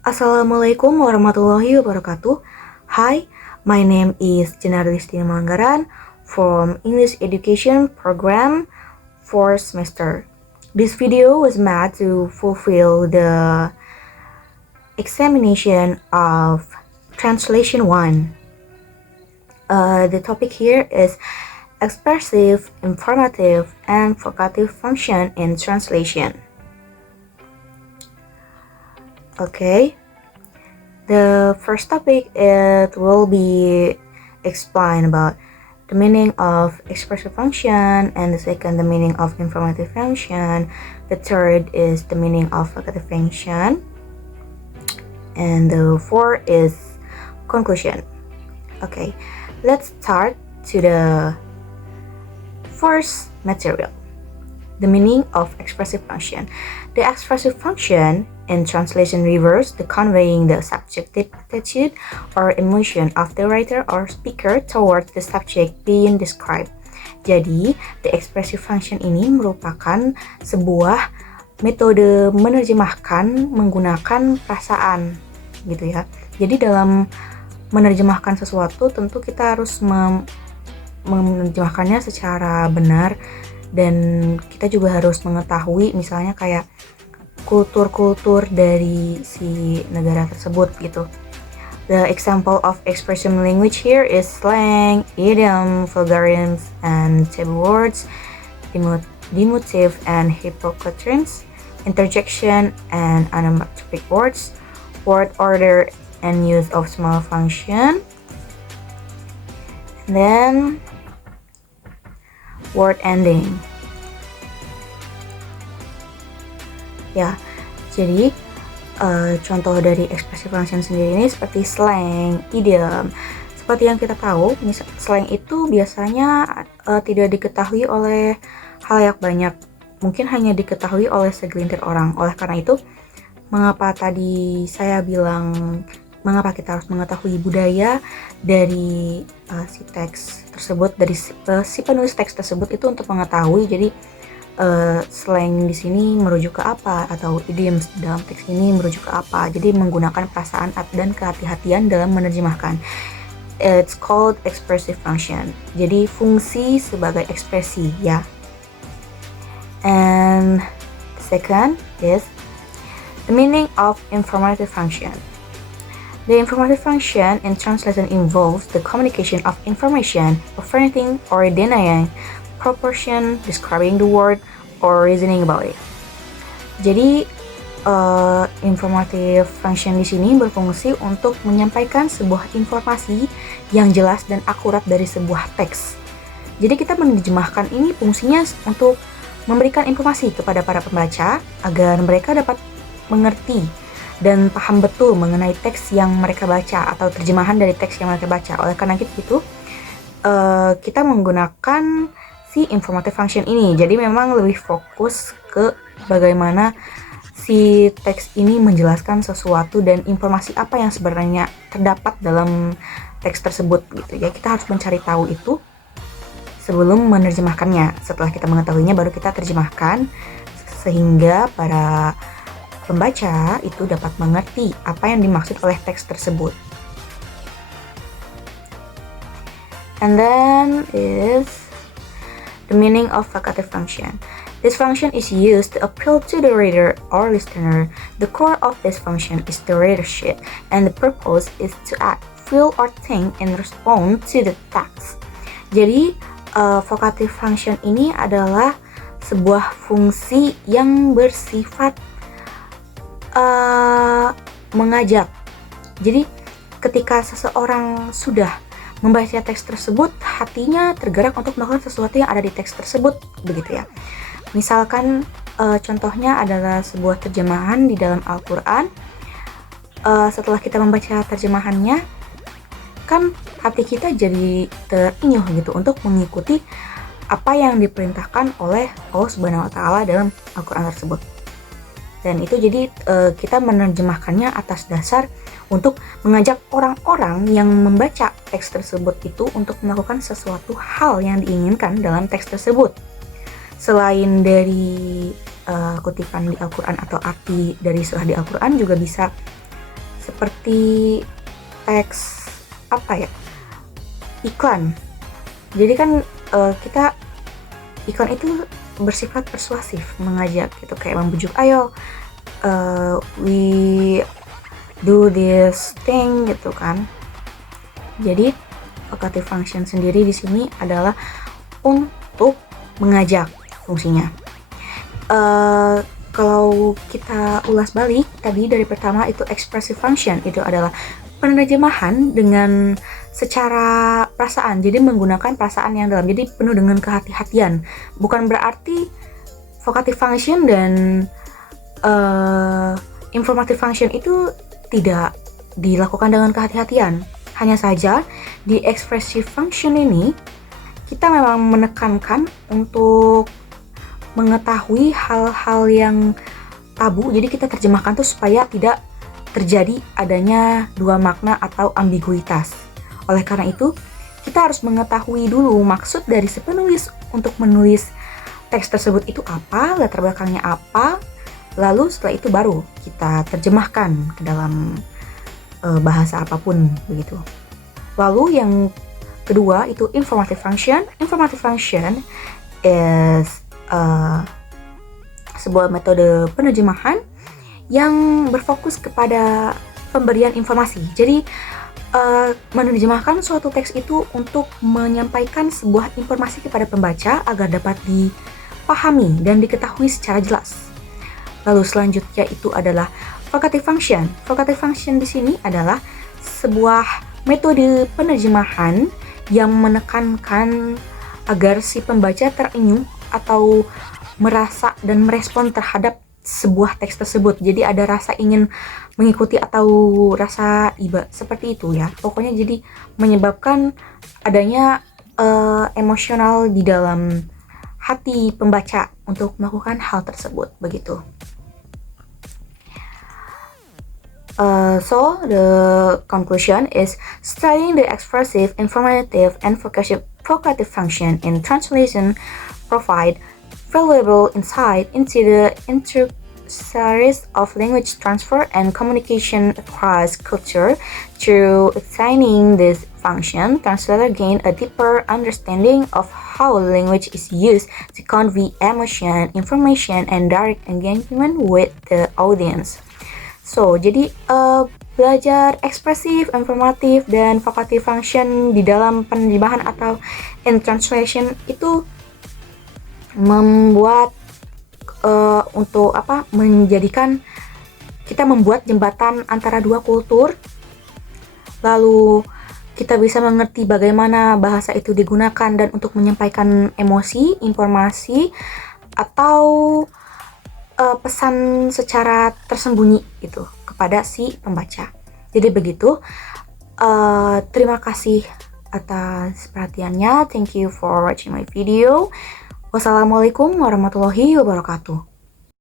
Assalamualaikum warahmatullahi wabarakatuh. Hi, my name is Jenarlistina Manggaran from English Education Program 4th semester. This video was made to fulfill the examination of Translation 1. The topic here is expressive, informative, and vocative function in translation. Okay, the first topic it will be explain about the meaning of expressive function, and the second the meaning of informative function. The third is the meaning of vocative function, and the fourth is conclusion. Okay, let's start to the first material. The meaning of expressive function. The expressive function in translation refers to conveying the subjective attitude or emotion of the writer or speaker towards the subject being described. Jadi, the expressive function ini merupakan sebuah metode menerjemahkan menggunakan perasaan, gitu ya. Jadi dalam menerjemahkan sesuatu tentu kita harus menerjemahkannya secara benar, dan kita juga harus mengetahui misalnya kayak kultur-kultur dari si negara tersebut gitu. The example of expression language here is slang, idiom, vulgarisms, and taboo words, diminutive and hypocrites, interjection and onomatopoeic words, word order and use of small function, and then word ending. Ya, jadi contoh dari expressive function sendiri ini seperti slang, idiom. Seperti yang kita tahu, slang itu biasanya tidak diketahui oleh halayak banyak, mungkin hanya diketahui oleh segelintir orang. Oleh karena itu, mengapa tadi saya bilang mengapa kita harus mengetahui budaya dari si teks tersebut, dari si penulis teks tersebut itu untuk mengetahui. Jadi slang di sini merujuk ke apa, atau idioms dalam teks ini merujuk ke apa. Jadi menggunakan perasaan dan kehati-hatian dalam menerjemahkan. It's called expressive function. Jadi fungsi sebagai ekspresi ya. And second is the meaning of informative function. The informative function in translation involves the communication of information, affirming or denying, proportion, describing the word, or reasoning about it. Jadi, informative function di sini berfungsi untuk menyampaikan sebuah informasi yang jelas dan akurat dari sebuah teks. Jadi kita menerjemahkan ini fungsinya untuk memberikan informasi kepada para pembaca agar mereka dapat mengerti dan paham betul mengenai teks yang mereka baca atau terjemahan dari teks yang mereka baca. Oleh karena itu, kita menggunakan si informative function ini. Jadi memang lebih fokus ke bagaimana si teks ini menjelaskan sesuatu dan informasi apa yang sebenarnya terdapat dalam teks tersebut gitu ya. Kita harus mencari tahu itu sebelum menerjemahkannya. Setelah kita mengetahuinya baru kita terjemahkan sehingga para pembaca itu dapat mengerti apa yang dimaksud oleh teks tersebut. And then is the meaning of vocative function. This function is used to appeal to the reader or listener. The core of this function is the readership, and the purpose is to act, feel, or think in response to the text. Jadi, vocative function ini adalah sebuah fungsi yang bersifat mengajak. Jadi ketika seseorang sudah membaca teks tersebut, hatinya tergerak untuk melakukan sesuatu yang ada di teks tersebut, begitu ya. Misalkan contohnya adalah sebuah terjemahan di dalam Al-Quran. Setelah kita membaca terjemahannya, kan hati kita jadi terenyuh gitu untuk mengikuti apa yang diperintahkan oleh Allah Subhanahu wa Ta'ala dalam Al-Quran tersebut. Dan itu jadi kita menerjemahkannya atas dasar untuk mengajak orang-orang yang membaca teks tersebut itu untuk melakukan sesuatu hal yang diinginkan dalam teks tersebut. Selain dari kutipan di Al-Quran atau arti dari surah di Al-Quran, juga bisa seperti teks apa ya, iklan. Jadi kan kita iklan itu bersifat persuasif, mengajak gitu, kayak membujuk, ayo we do this thing gitu kan. Jadi vocative function sendiri di sini adalah untuk mengajak fungsinya. Kalau kita ulas balik tadi dari pertama itu expressive function, itu adalah penerjemahan dengan secara perasaan, jadi menggunakan perasaan yang dalam, jadi penuh dengan kehati-hatian. Bukan berarti vocative function dan informative function itu tidak dilakukan dengan kehati-hatian. Hanya saja di expressive function ini kita memang menekankan untuk mengetahui hal-hal yang tabu, jadi kita terjemahkan tuh supaya tidak terjadi adanya dua makna atau ambiguitas. Oleh karena itu, kita harus mengetahui dulu maksud dari si penulis untuk menulis teks tersebut itu apa, latar belakangnya apa, lalu setelah itu baru kita terjemahkan ke dalam bahasa apapun begitu. Lalu yang kedua itu informative function. Informative function is sebuah metode penerjemahan yang berfokus kepada pemberian informasi. Jadi menerjemahkan suatu teks itu untuk menyampaikan sebuah informasi kepada pembaca agar dapat dipahami dan diketahui secara jelas. Lalu selanjutnya itu adalah vocative function. Vocative function di sini adalah sebuah metode penerjemahan yang menekankan agar si pembaca terenyuh atau merasa dan merespon terhadap sebuah teks tersebut. Jadi ada rasa ingin mengikuti atau rasa iba seperti itu ya. Pokoknya jadi menyebabkan adanya emosional di dalam hati pembaca untuk melakukan hal tersebut begitu. So the conclusion is studying the expressive, informative, and vocative function in translation provide valuable insight into the intricacies of language transfer and communication across culture. Through examining this function, translator gain a deeper understanding of how language is used to convey emotion, information, and direct engagement with the audience. So, jadi belajar ekspresif, informatif, dan vocative function di dalam penerjemahan atau in translation itu membuat untuk menjadikan kita membuat jembatan antara dua kultur, lalu kita bisa mengerti bagaimana bahasa itu digunakan dan untuk menyampaikan emosi, informasi, atau pesan secara tersembunyi gitu kepada si pembaca. Jadi begitu. Terima kasih atas perhatiannya. Thank you for watching my video. Wassalamualaikum warahmatullahi wabarakatuh.